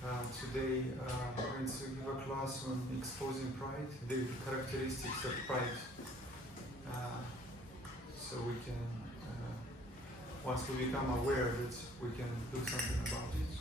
Today I'm going to give a class on exposing pride, the characteristics of pride. So we can, once we become aware of it, we can do something about it.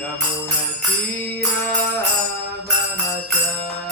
Yamuna Tira Vanachari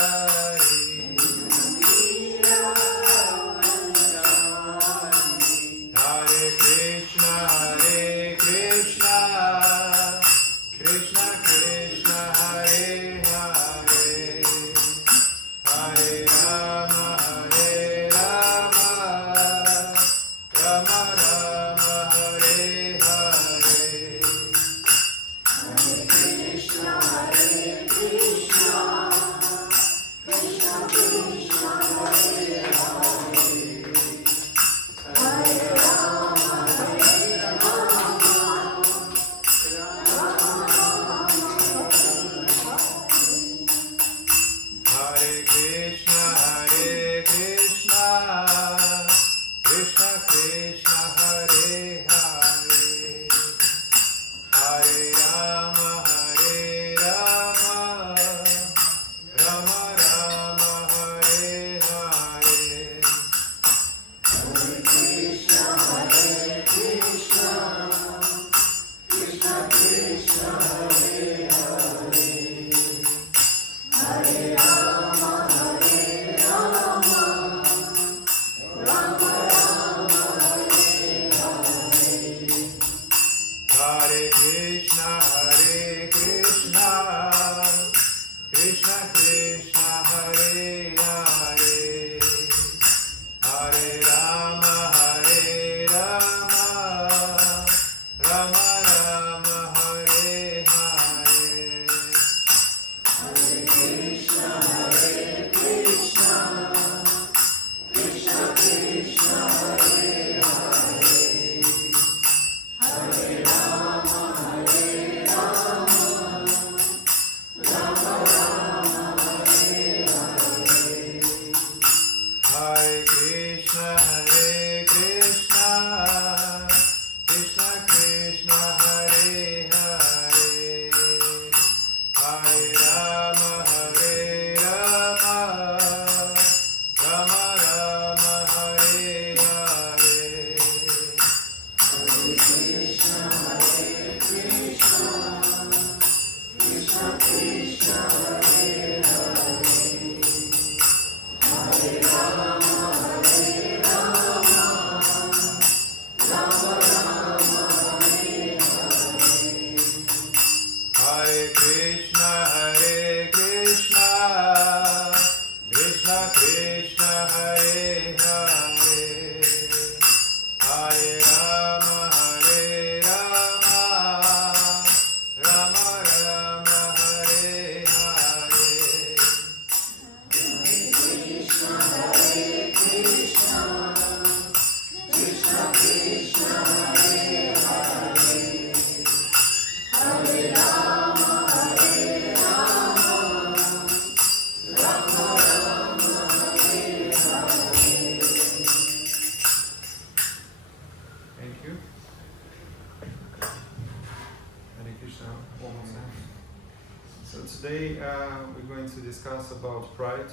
We're going to discuss about pride.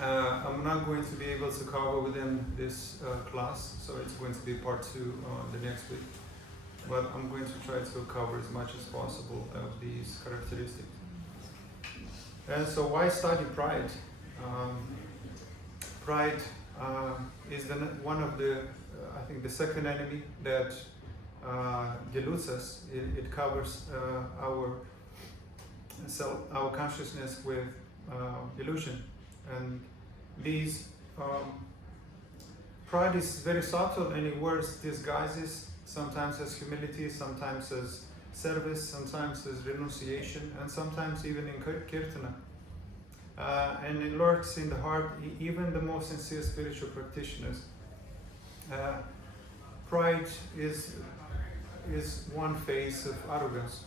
I'm not going to be able to cover within this class, so it's going to be part 2 the next week. But I'm going to try to cover as much as possible of these characteristics. And so why study pride? Pride is one of the, I think the second enemy that deludes us. It covers our consciousness with illusion, and these pride is very subtle, and it wears disguises, sometimes as humility, sometimes as service, sometimes as renunciation, and sometimes even in kirtana. And it lurks in the heart, even the most sincere spiritual practitioners. Pride is one face of arrogance.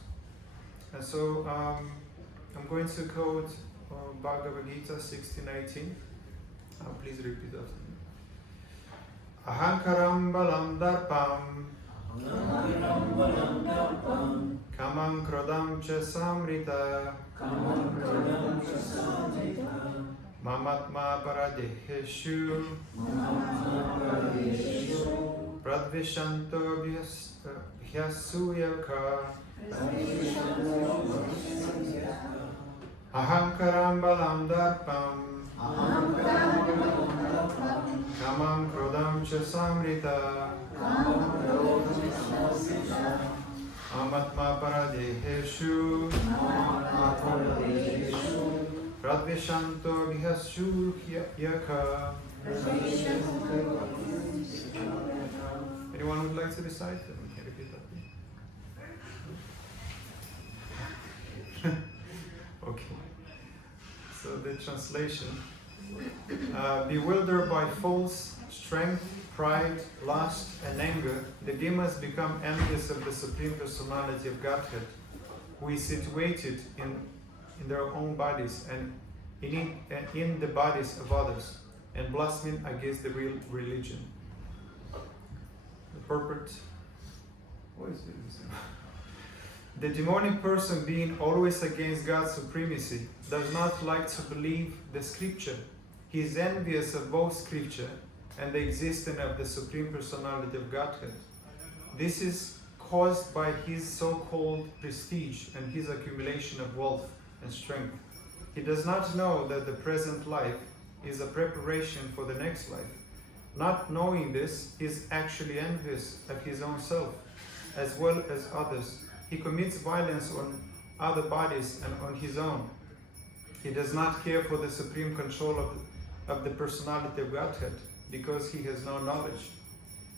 And so I'm going to quote Bhagavad Gita 16:18. Please repeat after me. Ahankaram balam darpam kamam krodam cha samrita mamatma paradeheshu pradvishanto hyasuyaka Ahankaram balam darpam kamam krodam cha samrita amatma paradeheshu pradvishanto bhyasu yaka. Anyone would like to recite? We can repeat that. Okay. So the translation. Bewildered by false strength, pride, lust, and anger, the demons become envious of the Supreme Personality of Godhead, who is situated in their own bodies and in the bodies of others, and blaspheme against the real religion. The purport. What is this? The demonic person, being always against God's supremacy, does not like to believe the scripture. He is envious of both scripture and the existence of the Supreme Personality of Godhead. This is caused by his so-called prestige and his accumulation of wealth and strength. He does not know that the present life is a preparation for the next life. Not knowing this, he is actually envious of his own self, as well as others. He commits violence on other bodies and on his own. He does not care for the supreme control of the personality of Godhead, because he has no knowledge.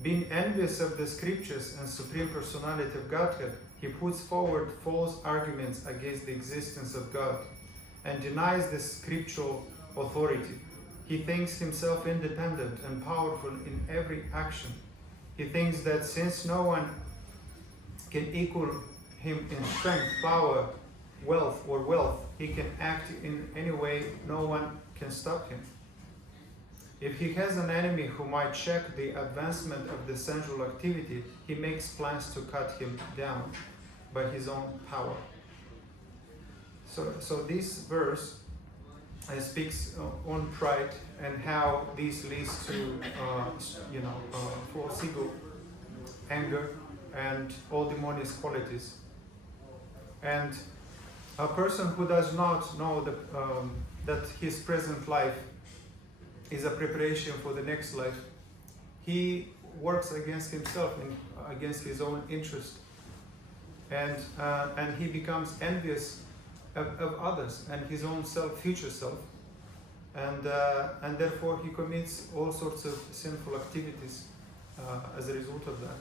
Being envious of the scriptures and supreme personality of Godhead, he puts forward false arguments against the existence of God and denies the scriptural authority. He thinks himself independent and powerful in every action. He thinks that since no one can equal him in strength, power, wealth, he can act in any way. No one can stop him. If he has an enemy who might check the advancement of the sensual activity, he makes plans to cut him down by his own power. So this verse speaks on pride and how this leads to false ego, anger, and all demonic qualities. And a person who does not know that his present life is a preparation for the next life, he works against himself and against his own interest, and he becomes envious of others and his own future self, and therefore he commits all sorts of sinful activities as a result of that.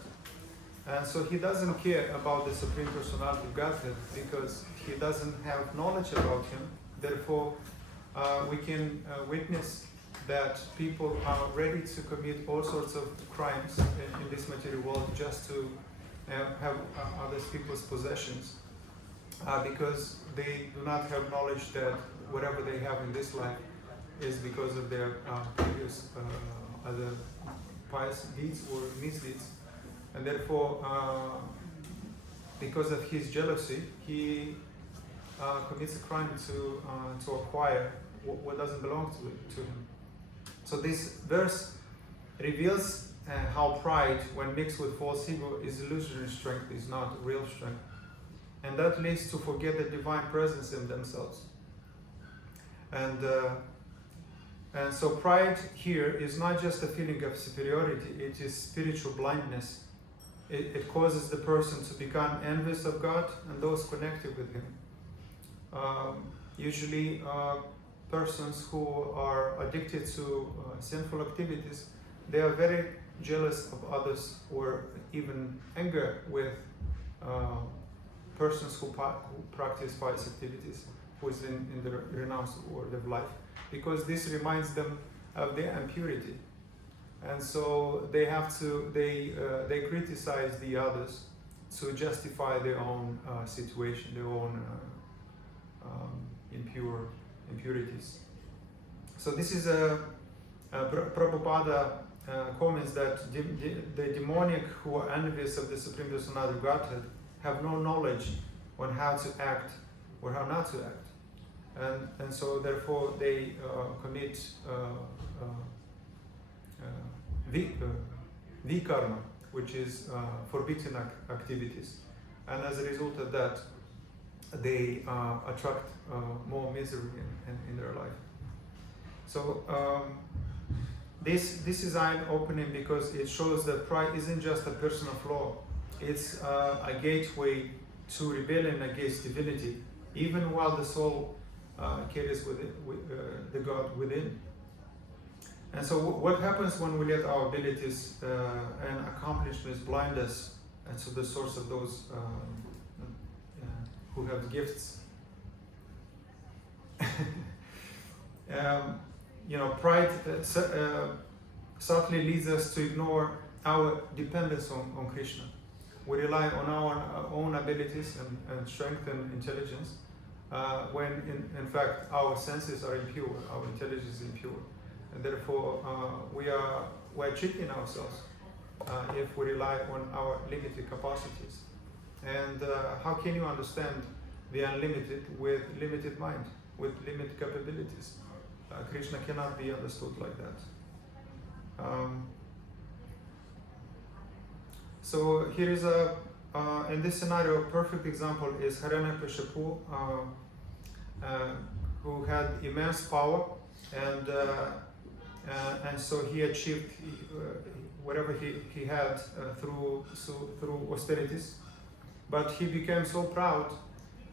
And so he doesn't care about the Supreme Personality of Godhead because he doesn't have knowledge about him. Therefore, we can witness that people are ready to commit all sorts of crimes in this material world just to have other people's possessions, because they do not have knowledge that whatever they have in this life is because of their previous other pious deeds or misdeeds. And therefore, because of his jealousy, he commits a crime to acquire what doesn't belong to him. So this verse reveals how pride, when mixed with false ego, is illusionary strength, is not real strength. And that leads to forget the divine presence in themselves. And so pride here is not just a feeling of superiority, it is spiritual blindness. It causes the person to become envious of God and those connected with him. Usually persons who are addicted to sinful activities, they are very jealous of others, or even anger with persons who practice pious activities, who is in the renounced world of life, because this reminds them of their impurity. And so they they criticize the others to justify their own situation, their own impurities. So this is Prabhupada comments that the demonic who are envious of the Supreme Personality of Godhead have no knowledge on how to act or how not to act, and so therefore they commit vikarma, which is forbidden activities, and as a result of that, they attract more misery in their life. So this is eye opening because it shows that pride isn't just a personal flaw; it's a gateway to rebellion against divinity, even while the soul carries with the God within. And so what happens when we let our abilities and accomplishments blind us to the source of those who have gifts? Pride subtly leads us to ignore our dependence on Krishna. We rely on our own abilities and strength and intelligence, when in fact our senses are impure, our intelligence is impure. And therefore, we're cheating ourselves if we rely on our limited capacities. And how can you understand the unlimited with limited mind, with limited capabilities? Krishna cannot be understood like that. So here is in this scenario, a perfect example is Hiranyakashipu, who had immense power, and so he achieved whatever he had through austerities, but he became so proud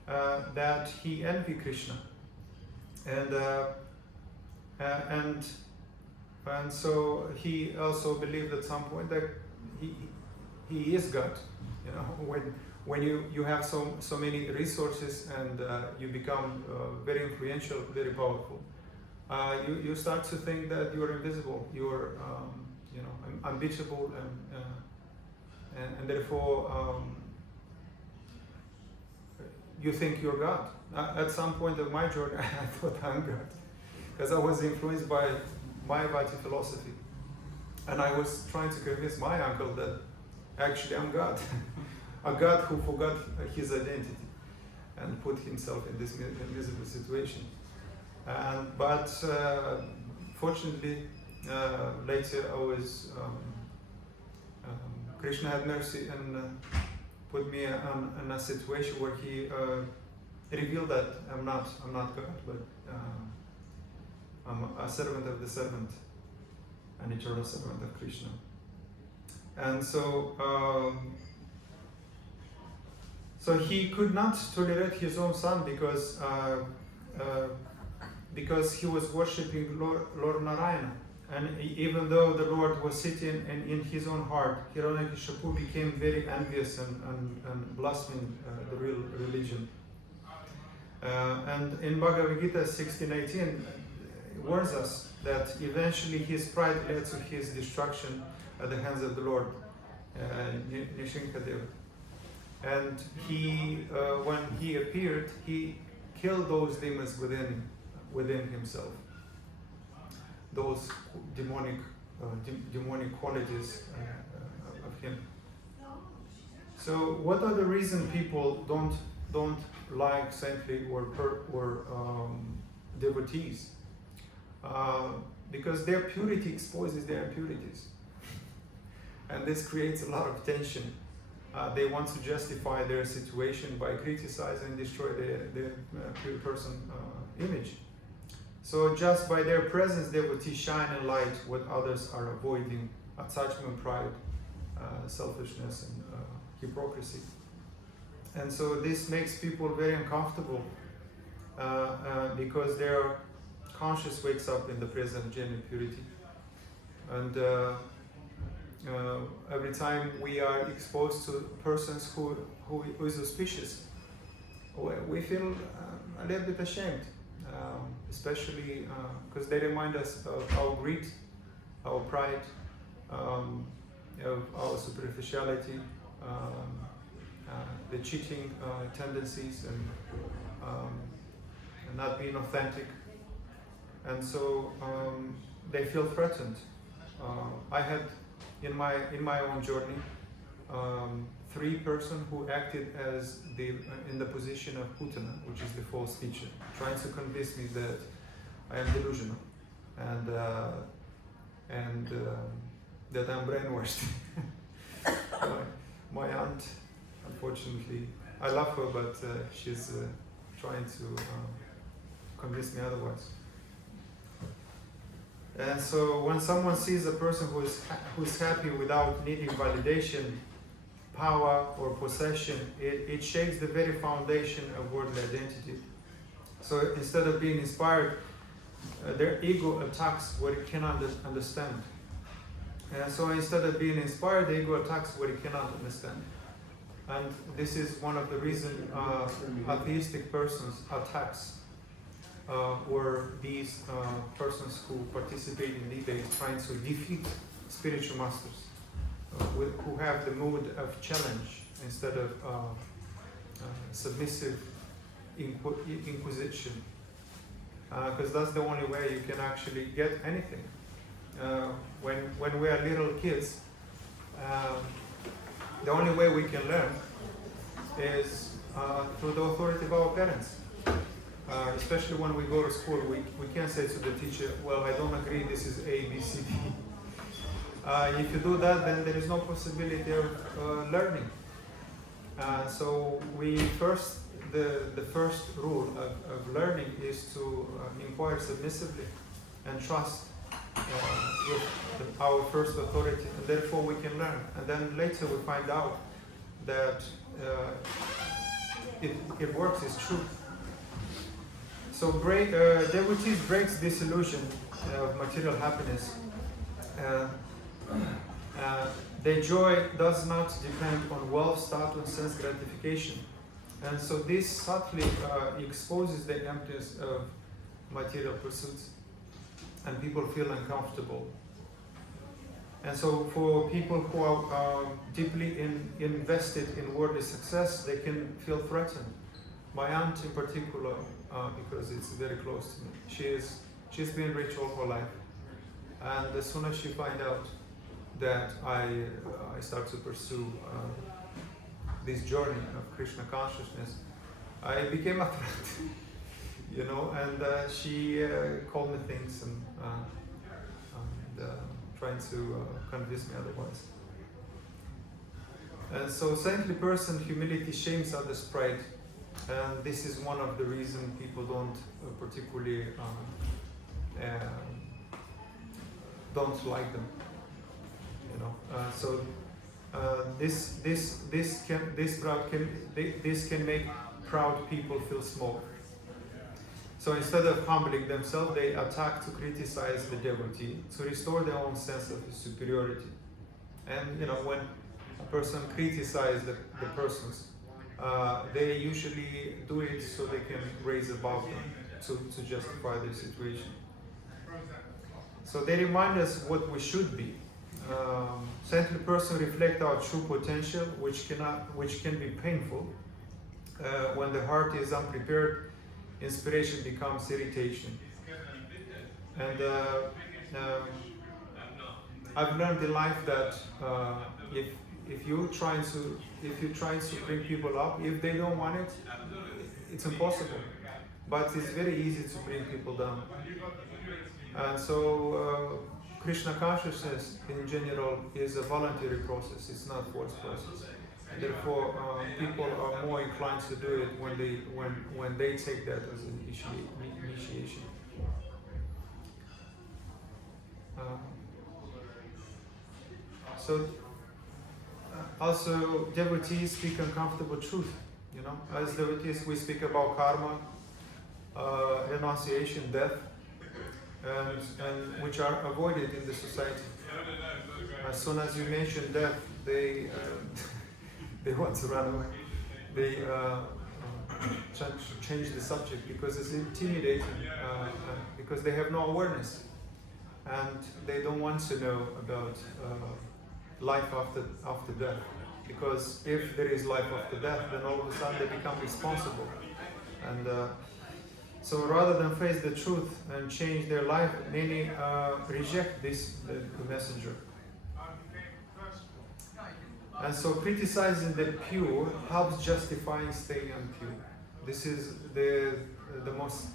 that he envied Krishna, and so he also believed at some point that he is God. When you have so many resources and you become very influential, very powerful, you start to think that you are invisible, you are unbeatable, and therefore you think you're God. At some point of my journey, I thought I'm God, because I was influenced by Mayavadi philosophy, and I was trying to convince my uncle that actually I'm God, a God who forgot his identity. and put himself in this miserable situation. But fortunately, later I was Krishna had mercy and put me in a situation where he revealed that I'm not God, but I'm a servant of the servant, an eternal servant of Krishna. And so he could not tolerate his own son because he was worshipping Lord Narayana. And even though the Lord was sitting in his own heart, Hiranyakashipu became very envious and blaspheming the real religion. And in Bhagavad Gita 16:18 warns us that eventually his pride led to his destruction at the hands of the Lord, Nishinkadeva. And when he appeared, he killed those demons within himself, those demonic qualities of him. So, what are the reasons people don't like saintly or devotees? Because their purity exposes their impurities, and this creates a lot of tension. They want to justify their situation by criticizing and destroy their pure person image. So just by their presence, devotees shine a light what others are avoiding: attachment, pride, selfishness, and hypocrisy. And so this makes people very uncomfortable because their conscience wakes up in the presence of genuine purity. And every time we are exposed to persons who is auspicious, we feel a little bit ashamed, especially because they remind us of our greed, our pride, of our superficiality, the cheating tendencies, and not being authentic. And so they feel threatened. I had in my own journey 3 persons who acted as in the position of Putana, which is the false teacher, trying to convince me that I am delusional and that I'm brainwashed. My aunt, unfortunately, I love her, but she's trying to convince me otherwise. And so when someone sees a person who is happy without needing validation, power, or possession, it shakes the very foundation of worldly identity. So instead of being inspired, their ego attacks what it cannot understand. And so instead of being inspired, the ego attacks what it cannot understand. And this is one of the reasons atheistic persons attacks or these persons who participate in debates trying to defeat spiritual masters who have the mood of challenge instead of submissive inquisition, because that's the only way you can actually get anything. When we are little kids, the only way we can learn is through the authority of our parents. Especially when we go to school, we can't say to the teacher, well, I don't agree, this is A, B, C, D. If you do that, then there is no possibility of learning. So the first rule of learning is to inquire submissively and trust with our first authority, and therefore we can learn. And then later we find out that it works, it's true. So devotees breaks this illusion of material happiness. Their joy does not depend on wealth, status, and sense gratification. And so this subtly exposes the emptiness of material pursuits, and people feel uncomfortable. And so for people who are deeply invested in worldly success, they can feel threatened. My aunt in particular, because it's very close to me, she's been rich all her life. And as soon as she finds out that I start to pursue this journey of Krishna consciousness, I became a threat, and she called me things and trying to convince me otherwise. And so saintly person, humility shames others' pride, and this is one of the reasons people don't particularly don't like them. This can make proud people feel small. So instead of humbling themselves, they attack to criticize the devotee, to restore their own sense of superiority. And when a person criticizes the persons, they usually do it so they can raise above them, to justify their situation. So they remind us what we should be. Saintly person reflect our true potential, which can be painful. When the heart is unprepared, inspiration becomes irritation. And I've learned in life that if you're trying to bring people up, if they don't want it, it's impossible. But it's very easy to bring people down. And so Krishna consciousness in general is a voluntary process. It's not forced process. And therefore, people are more inclined to do it when they take that as an initiation. Also, devotees speak uncomfortable truth. As devotees, we speak about karma, renunciation, death, and which are avoided in the society. As soon as you mention death, they want to run away. They change the subject because it's intimidating, because they have no awareness, and they don't want to know about life after death. Because if there is life after death, then all of a sudden they become responsible. And so rather than face the truth and change their life, many reject the messenger. And so criticizing the pure helps justifying staying impure. This is the most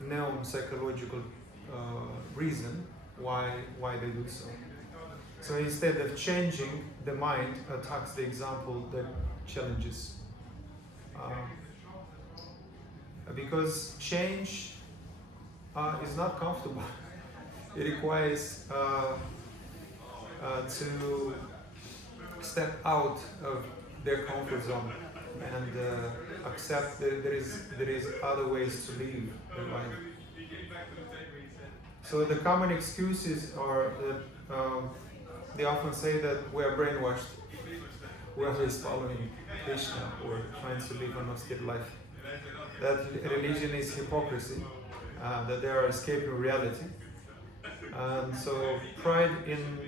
known psychological reason why they do so. So instead of changing, the mind attacks the example that challenges. Because change is not comfortable. It requires to step out of their comfort zone and accept that there is other ways to live their life. So the common excuses are that they often say that we are brainwashed. Whoever is following Krishna or trying to live an austere life, that religion is hypocrisy, that they are escaping reality. And so pride in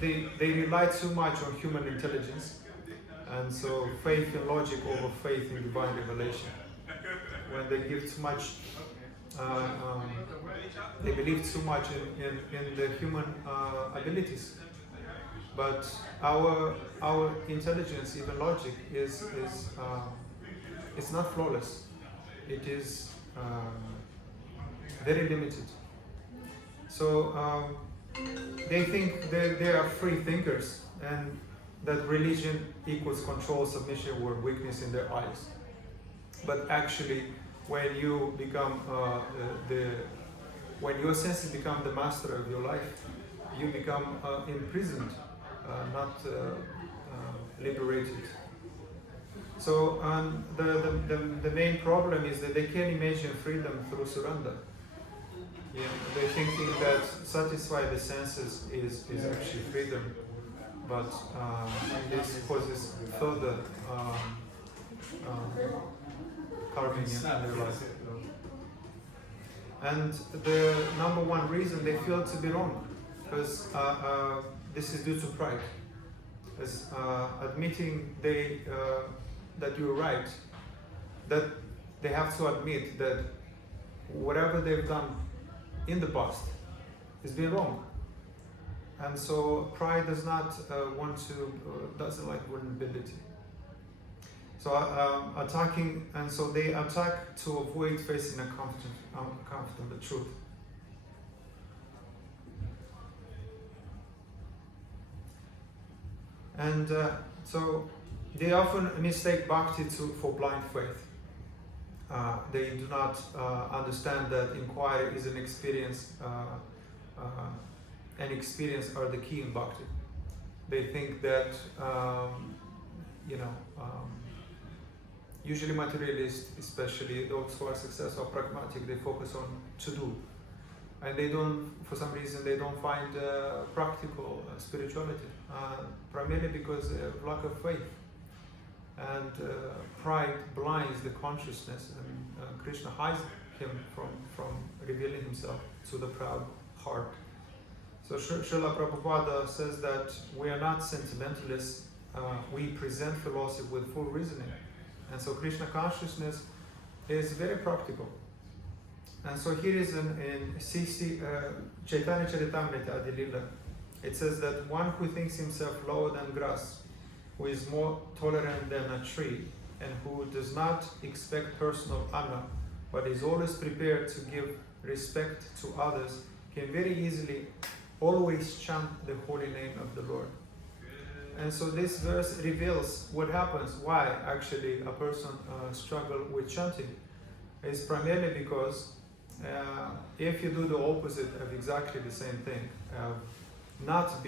they rely too much on human intelligence, and so faith in logic over faith in divine revelation. When they give too much, they believe too much in the human abilities. But our intelligence, even logic, is it's not flawless. It is very limited. So they think they are free thinkers, and that religion equals control, submission, or weakness in their eyes. But actually, when you become when your senses become the master of your life, you become imprisoned, not liberated. So the main problem is that they can't imagine freedom through surrender. They're thinking that satisfy the senses is actually freedom, but this causes further harming in their life. And the number one reason they feel to be wrong, because this is due to pride. As admitting that you're right, that they have to admit that whatever they've done in the past has been wrong. And so pride does not doesn't like vulnerability. So attacking, and so they attack to avoid facing a uncomfortable truth. And so they often mistake bhakti for blind faith. They do not understand that inquiry is an experience, and experience are the key in bhakti. They think that, usually materialists, especially those who are successful or pragmatic, they focus on to do. And they don't, for some reason, they don't find practical spirituality, primarily because of lack of faith. And pride blinds the consciousness, and Krishna hides him from revealing himself to the proud heart. So Srila Prabhupada says that we are not sentimentalists, we present philosophy with full reasoning. And so Krishna consciousness is very practical. And so here is in Chaitanya Charitamrita Adilila, it says that one who thinks himself lower than grass, who is more tolerant than a tree, and who does not expect personal honor, but is always prepared to give respect to others, can very easily always chant the holy name of the Lord. And so this verse reveals what happens, why actually a person struggles with chanting. It's primarily because if you do the opposite of exactly the same thing, not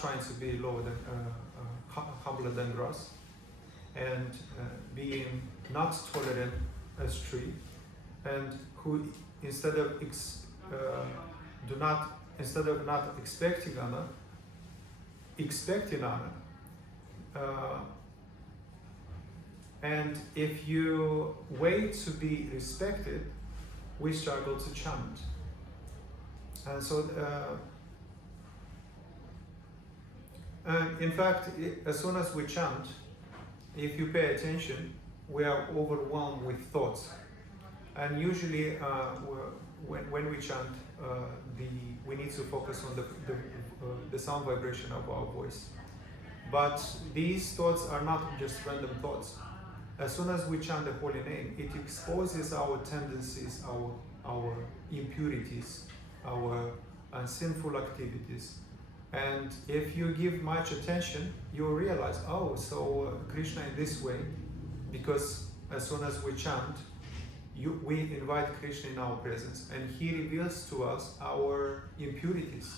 trying to be lower than humbler than grass, and being not tolerant as tree, and who instead of not expecting honor, expecting honor, and if you wait to be respected, we struggle to chant. And so, and in fact, as soon as we chant, if you pay attention, we are overwhelmed with thoughts. And usually, when we chant, we need to focus on the sound vibration of our voice. But these thoughts are not just random thoughts. As soon as we chant the holy name, it exposes our tendencies, our impurities, our sinful activities. And if you give much attention, you'll realize, Krishna in this way, because as soon as we chant, we invite Krishna in our presence, and he reveals to us our impurities.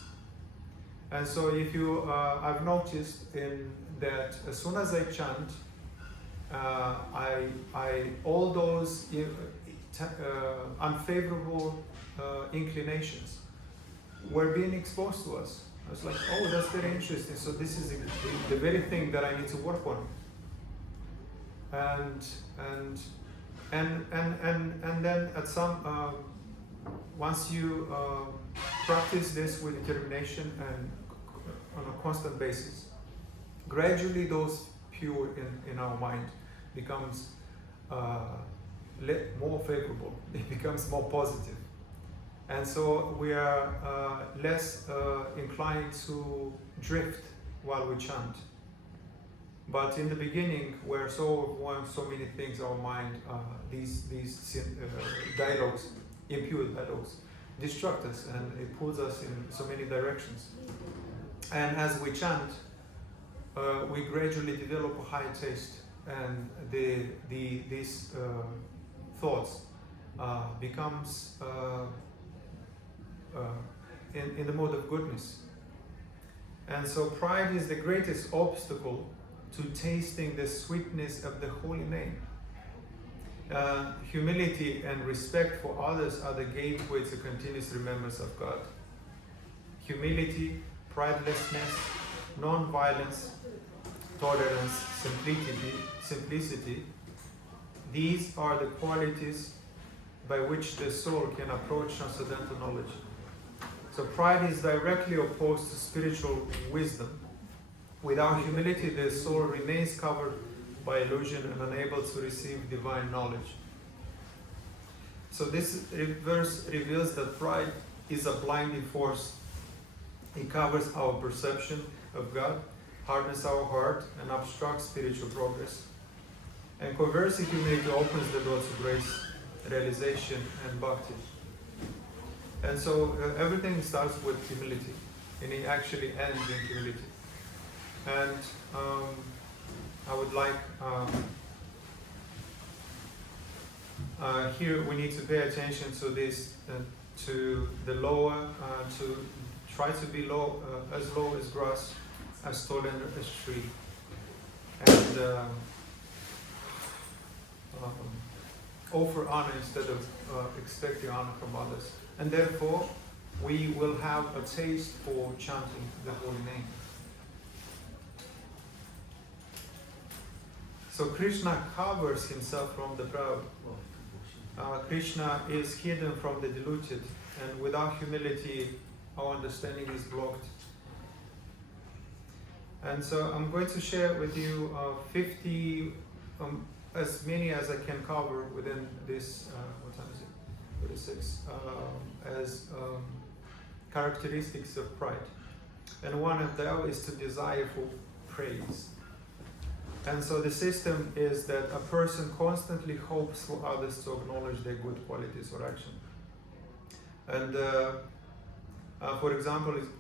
And so if you, I've noticed that as soon as I chant, all those unfavorable inclinations were being exposed to us. I was like, that's very interesting. So this is the very thing that I need to work on. And then at some once you practice this with determination and on a constant basis, gradually those pure in our mind becomes more favorable. It becomes more positive. And so we are less inclined to drift while we chant. But in the beginning, we're so overwhelmed, so many things, our mind, these dialogues, impure dialogues, distract us, and it pulls us in so many directions. And as we chant, we gradually develop a high taste, and these thoughts becomes in the mode of goodness. And so pride is the greatest obstacle to tasting the sweetness of the holy name. Humility and respect for others are the gateway to continuous remembrance of God. Humility, pridelessness, non-violence, tolerance, simplicity, these are the qualities by which the soul can approach transcendental knowledge. So pride is directly opposed to spiritual wisdom. Without humility, the soul remains covered by illusion and unable to receive divine knowledge. So this verse reveals that pride is a blinding force. It covers our perception of God, hardens our heart, and obstructs spiritual progress. And conversing humility opens the door to grace, realization, and bhakti. And so everything starts with humility, and it actually ends in humility. And I would like, here we need to pay attention to this, to the lower, to try to be low as grass, as tall as tree, and offer honor instead of expecting honor from others. And therefore, we will have a taste for chanting the holy name. So Krishna covers himself from the proud. Krishna is hidden from the deluded, and without humility, our understanding is blocked. And so I'm going to share with you 50, as many as I can cover within this, what time is it? 36, as characteristics of pride. And one of them is to desire for praise. And so the system is that a person constantly hopes for others to acknowledge their good qualities or action. And for example, it's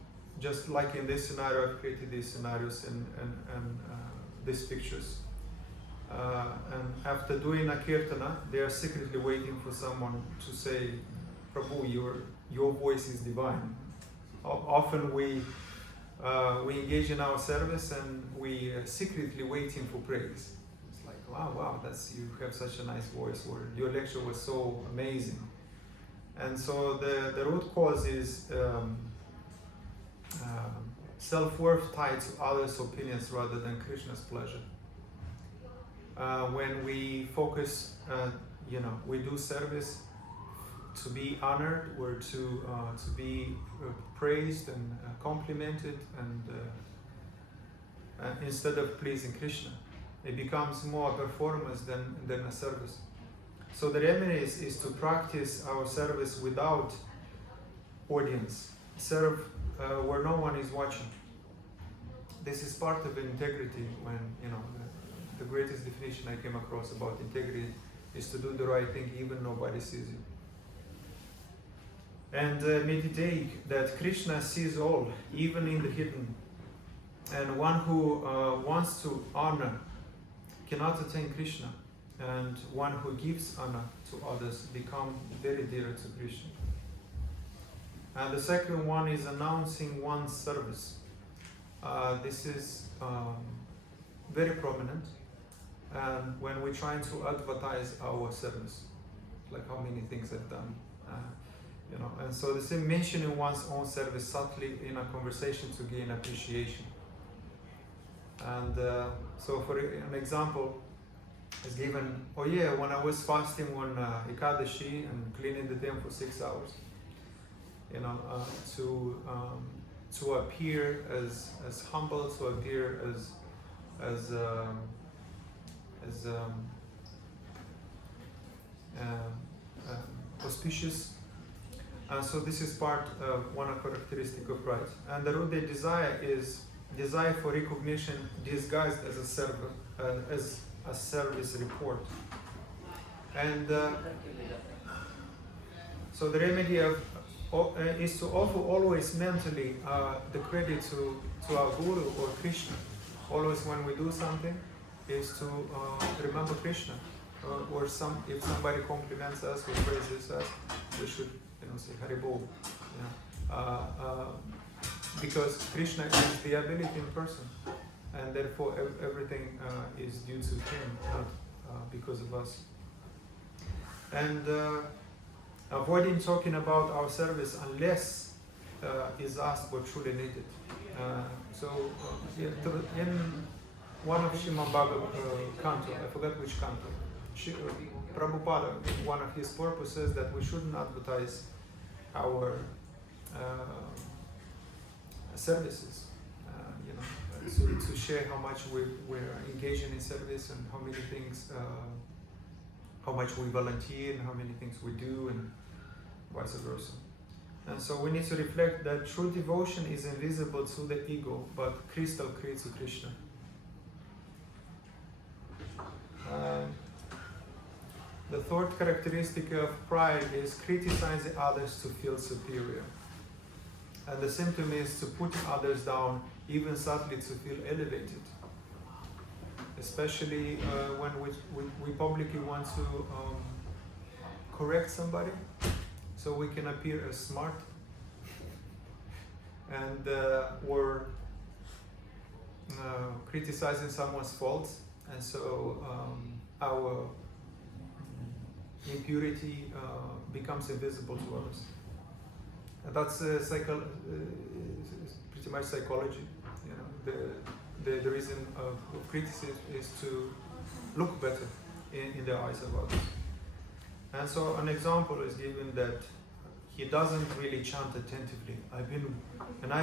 just like in this scenario, I've created these scenarios and these pictures. And after doing a kirtana, they are secretly waiting for someone to say, Prabhu, your voice is divine. Often we engage in our service and we are secretly waiting for praise. It's like, wow, you have such a nice voice, or your lecture was so amazing. And so the root cause is self-worth tied to others' opinions rather than Krishna's pleasure. When we focus, we do service to be honored or to be praised and complimented, and instead of pleasing Krishna, it becomes more a performance than a service. So the remedy is to practice our service without audience. Serve where no one is watching. This is part of integrity. When the greatest definition I came across about integrity is to do the right thing even nobody sees you. And meditate that Krishna sees all, even in the hidden. And one who wants to honor cannot attain Krishna. And one who gives honor to others become very dear to Krishna. And the second one is announcing one's service. This is very prominent. And when we're trying to advertise our service, like how many things I've done, and so the same mentioning one's own service subtly in a conversation to gain appreciation. And so for an example is given, when I was fasting on Ekadashi and cleaning the temple for 6 hours, to appear as humble, to appear as auspicious. So this is part of one characteristic of pride. And the root they desire is desire for recognition disguised as a server, as a service report. And so the remedy is to offer always mentally the credit to our Guru or Krishna. Always when we do something is to remember Krishna. Or if somebody compliments us or praises us, we should say Haribol. Because Krishna is the ability in person, and therefore everything is due to him, not because of us. And avoiding talking about our service unless is asked or truly needed. In one of Srimad Bhagavatam canto, I forgot which canto, Prabhupada, one of his purposes that we shouldn't advertise our services, to share how much we're engaging in service and how many things, how much we volunteer and how many things we do, and vice versa. And so we need to reflect that true devotion is invisible to the ego, but crystal clear to Krishna. The third characteristic of pride is criticizing others to feel superior. And the symptom is to put others down, even subtly to feel elevated. Especially when we publicly want to correct somebody, so we can appear as smart, and or criticizing someone's faults, and so our impurity becomes invisible to others. And that's pretty much psychology. You know, the reason of criticism is to look better in the eyes of others. And so an example is given that he doesn't really chant attentively. I've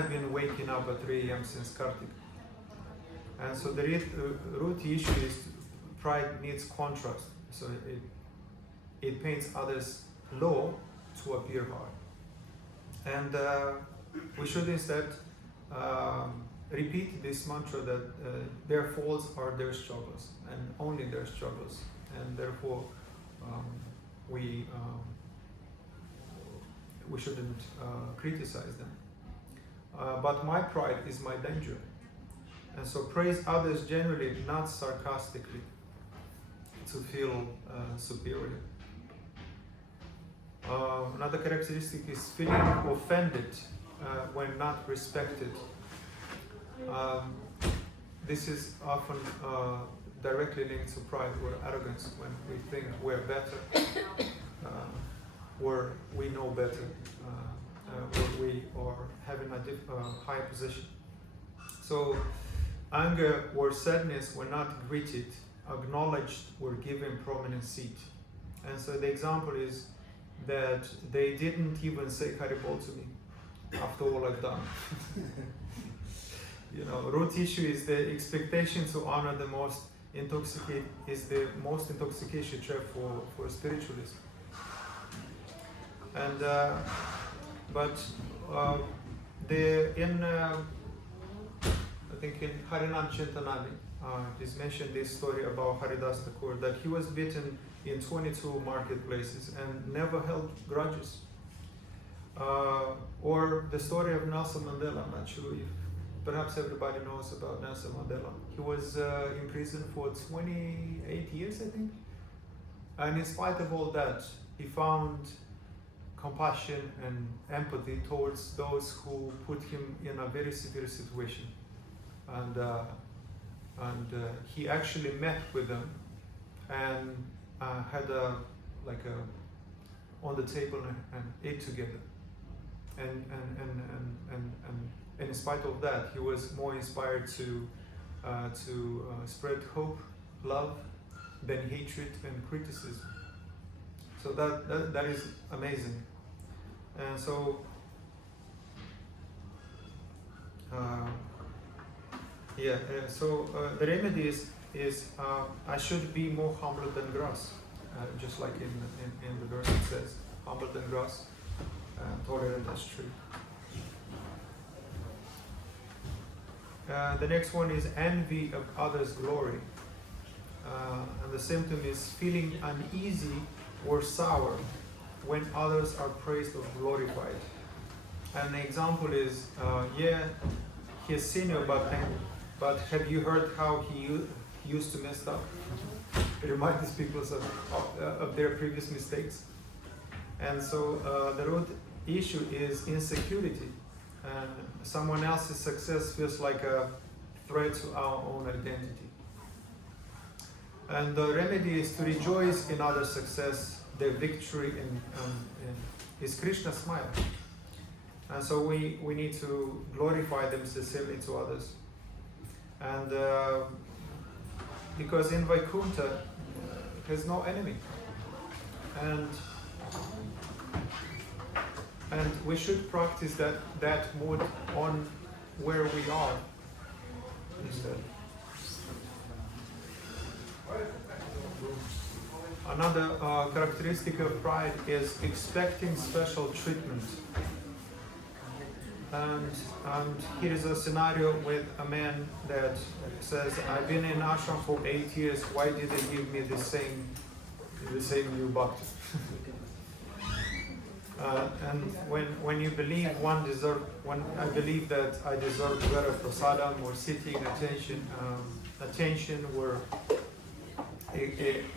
been waking up at 3 a.m. since Kartik. And so the root issue is pride needs contrast. So it paints others low to appear high. And we should instead repeat this mantra that their faults are their struggles, and only their struggles. And therefore, we shouldn't criticize them. But my pride is my danger. And so praise others generally, not sarcastically, to feel superior. Another characteristic is feeling offended when not respected. This is often directly linked to pride or arrogance, when we think we're better, or we know better, or we are having a high position. So anger or sadness were not greeted, acknowledged, or given prominent seat. And so the example is that they didn't even say Haribol to me after all I've done. You know, root issue is the expectation to honor the most intoxication trap for spiritualism. And I think in Harinam Chintanani, is mentioned this story about Haridas Thakur, that he was beaten in 22 marketplaces and never held grudges. Or the story of Nelson Mandela. I'm not sure if perhaps everybody knows about Nelson Mandela. He was in prison for 28 years, I think. And in spite of all that, he found compassion and empathy towards those who put him in a very severe situation. And he actually met with them and had on the table and ate together. And in spite of that, he was more inspired to spread hope, love, than hatred and criticism. So that is amazing. And so the remedy is I should be more humble than grass, just like in the verse it says, humble than grass, tolerant as tree. The next one is envy of others' glory. And the symptom is feeling uneasy or sour when others are praised or glorified. And the example is, he's senior, but have you heard how he used to mess up? It reminds people of their previous mistakes. And so the root issue is insecurity. And someone else's success feels like a threat to our own identity. And the remedy is to rejoice in others' success, their victory, and is Krishna's smile. And so we need to glorify them sincerely to others. And because in Vaikuntha, there's no enemy. And we should practice that mood on where we are instead. Another characteristic of pride is expecting special treatment. And here is a scenario with a man that says, I've been in ashram for 8 years, why did they give me the same the same new bhakti. And when you believe when I believe that I deserve better prasadam or sitting attention or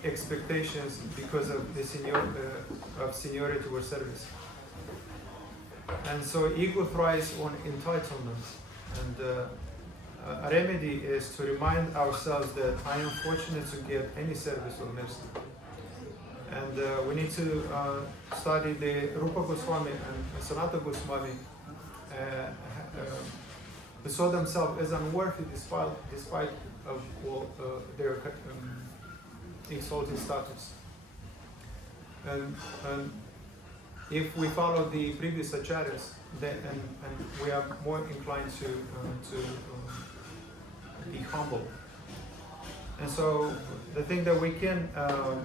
expectations because of the seniority or service. And so ego thrives on entitlement. And a remedy is to remind ourselves that I am fortunate to get any service or mercy. And we need to study the Rupa Goswami and Sanatana Goswami, who saw themselves as unworthy despite of all their exalted status. And if we follow the previous acharyas, and we are more inclined to be humble. And so the thing that we can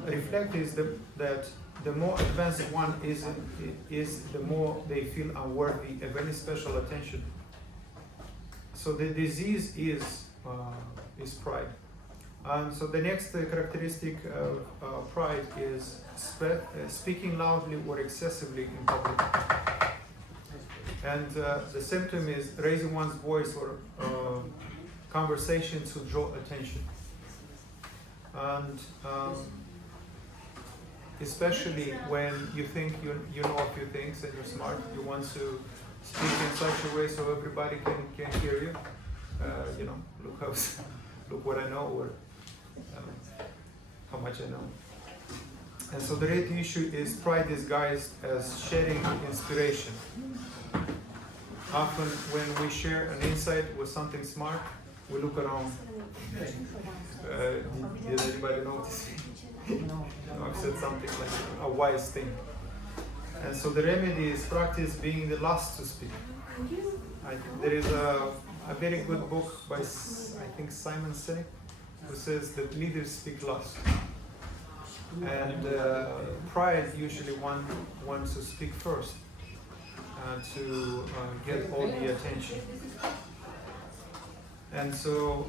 reflect is that the more advanced one is, the more they feel unworthy of any special attention. So the disease is pride. And so the next characteristic of pride is speaking loudly or excessively in public. And the symptom is raising one's voice or conversation to draw attention. And especially when you think you know a few things and you're smart, you want to speak in such a way so everybody can hear you. Look what I know, or how much I know. And so the real issue is pride disguised as sharing inspiration. Often when we share an insight with something smart, we look around. Did anybody notice me? I've said something like a wise thing. And so the remedy is practice being the last to speak. There is a very good book by, I think, Simon Sinek, who says that leaders speak last. And pride usually wants to speak first to get all the attention. And so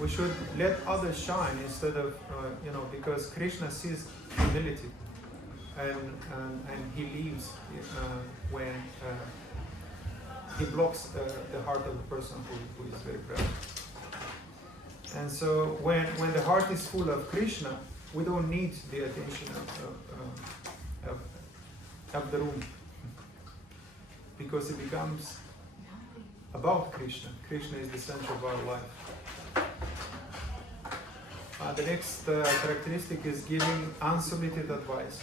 we should let others shine instead of, because Krishna sees humility, and he leaves when he blocks the heart of a person who is very proud. And so when the heart is full of Krishna, we don't need the attention of the room, because it becomes about Krishna. Krishna is the center of our life. The next characteristic is giving unsolicited advice.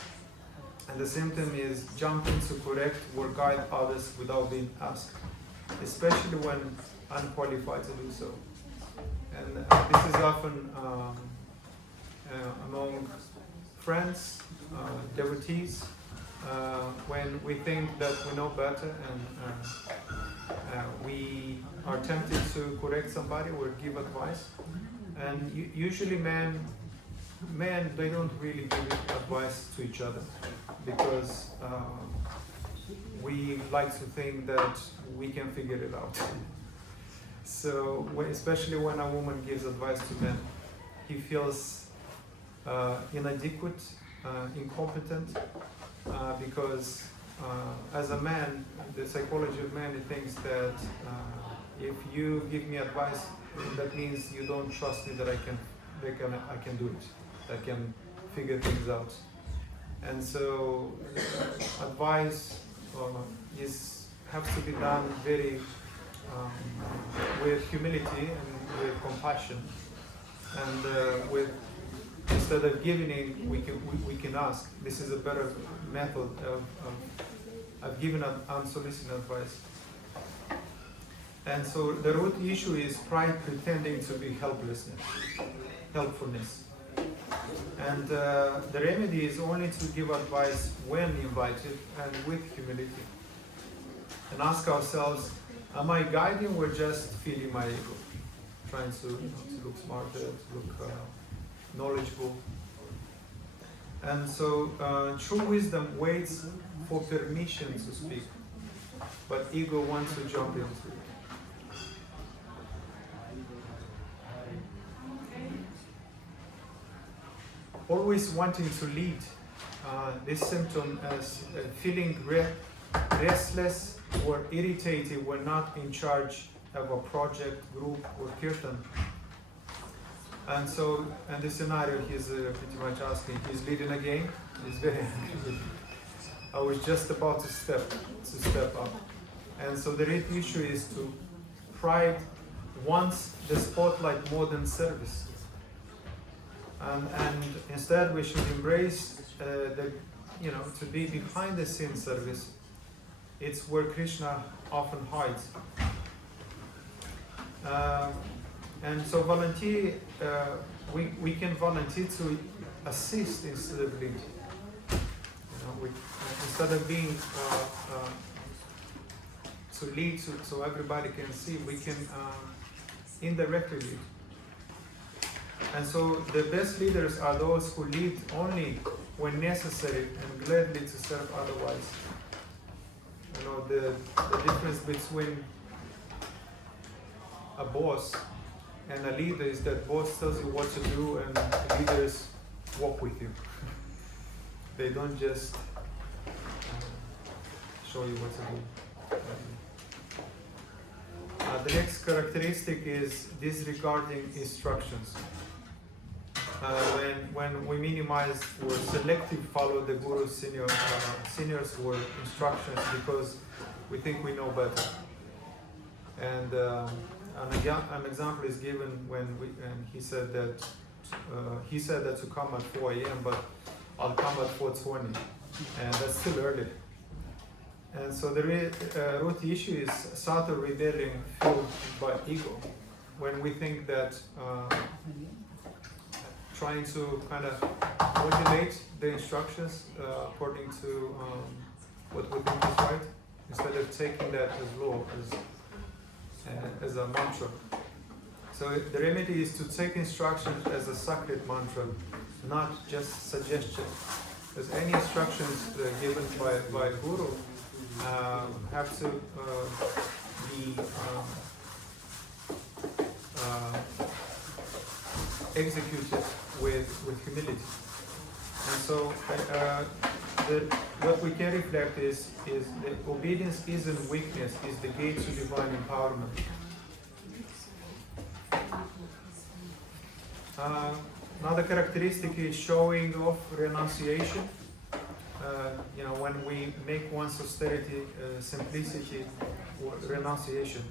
And the symptom is jumping to correct or guide others without being asked, especially when unqualified to do so. And this is often among friends, devotees, when we think that we know better and we are tempted to correct somebody or give advice. And usually men, they don't really give advice to each other, because we like to think that we can figure it out. So especially when a woman gives advice to men, he feels inadequate, incompetent, because as a man, the psychology of man, he thinks that if you give me advice, that means you don't trust me that I can do it, I can figure things out. And so advice has to be done very with humility and with compassion, and instead of giving it, we can ask. This is a better method of giving unsolicited advice. And so the root issue is pride pretending to be helpfulness. And the remedy is only to give advice when invited and with humility. And ask ourselves, am I guiding or just feeding my ego? Trying to look smarter, to look knowledgeable. And so true wisdom waits for permission to speak, but ego wants to jump into it. always wanting to lead. This symptom as feeling restless or irritated when not in charge of a project, group, or kirtan. And so, in this scenario, he's pretty much asking, he's leading a game, he's very angry. I was just about to step up. And so the real issue is to pride wants the spotlight more than service. And instead we should embrace to be behind the scene service. It's where Krishna often hides. And so volunteer, we can volunteer to assist instead of lead. Instead of being to lead so everybody can see, we can indirectly lead. And so the best leaders are those who lead only when necessary and gladly to serve otherwise. The difference between a boss and a leader is that boss tells you what to do and leaders walk with you. They don't just show you what to do. The next characteristic is disregarding instructions. When we minimize or selectively follow the guru's seniors' word instructions because we think we know better. And an example is given when he said that to come at 4 a.m. but I'll come at 4:20, and that's still early. And so the root issue is subtle rebellion fueled by ego. When we think that trying to kind of modulate the instructions according to what we think is right, instead of taking that as law, as a mantra. So the remedy is to take instructions as a sacred mantra, not just suggestion. Because any instructions given by Guru have to be executed with humility. And so what we can reflect is that obedience isn't weakness, is the gate to divine empowerment. Another characteristic is showing off renunciation. When we make one's austerity, simplicity, or renunciation.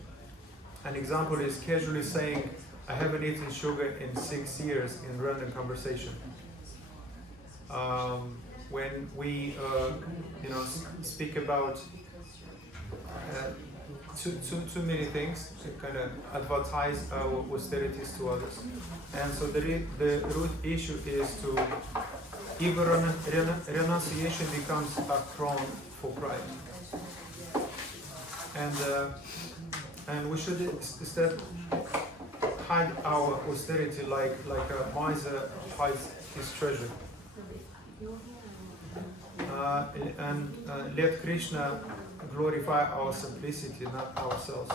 An example is casually saying, I haven't eaten sugar in 6 years in random conversation. When we speak about too many things to kind of advertise our austerities to others. And so the root issue is to even renunciation becomes a crown for pride. And we should instead hide our austerity like a miser hides his treasure. And let Krishna glorify our simplicity, not ourselves.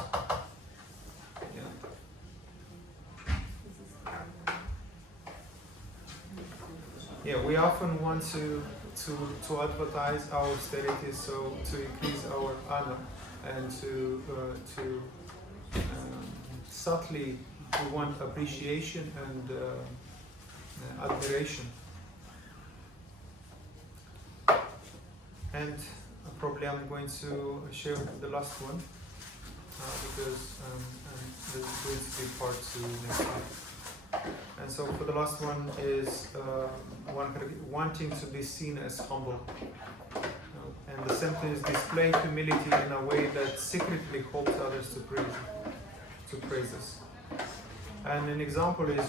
We often want to advertise our austerity, so to increase our honor and to subtly we want appreciation and admiration. And probably I'm going to share the last one because this is going to be part 2 next week. And so for the last one is wanting to be seen as humble. And the symptom is display humility in a way that secretly hopes others to praise us. And an example is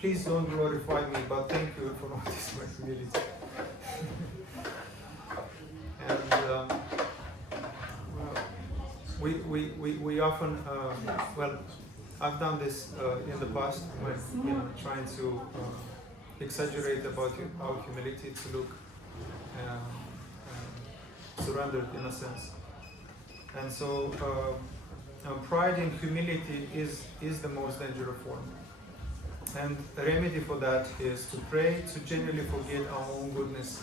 please don't glorify me, but thank you for noticing my humility. And we often I've done this in the past when trying to exaggerate about our humility to look surrendered in a sense. And so pride in humility is the most dangerous form. And a remedy for that is to pray, to genuinely forget our own goodness.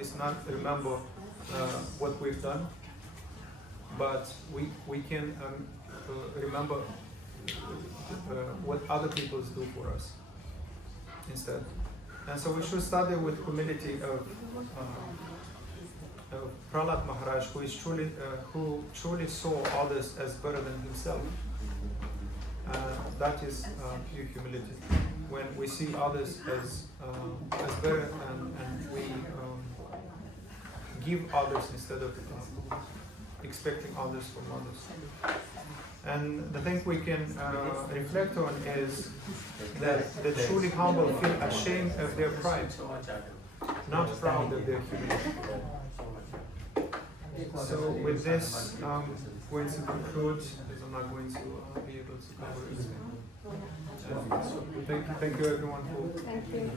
It's not remember what we've done, but we can remember what other people do for us instead. And so we should study with humility of Prahlad Maharaj, who truly saw others as better than himself. That is pure humility. When we see others as better and we give others instead of expecting others from others. And the thing we can reflect on is that the truly humble feel ashamed of their pride, not proud of their humility. So with this, I'm going to conclude, because I'm not going to be able to cover everything. Thank you everyone for. Thank you.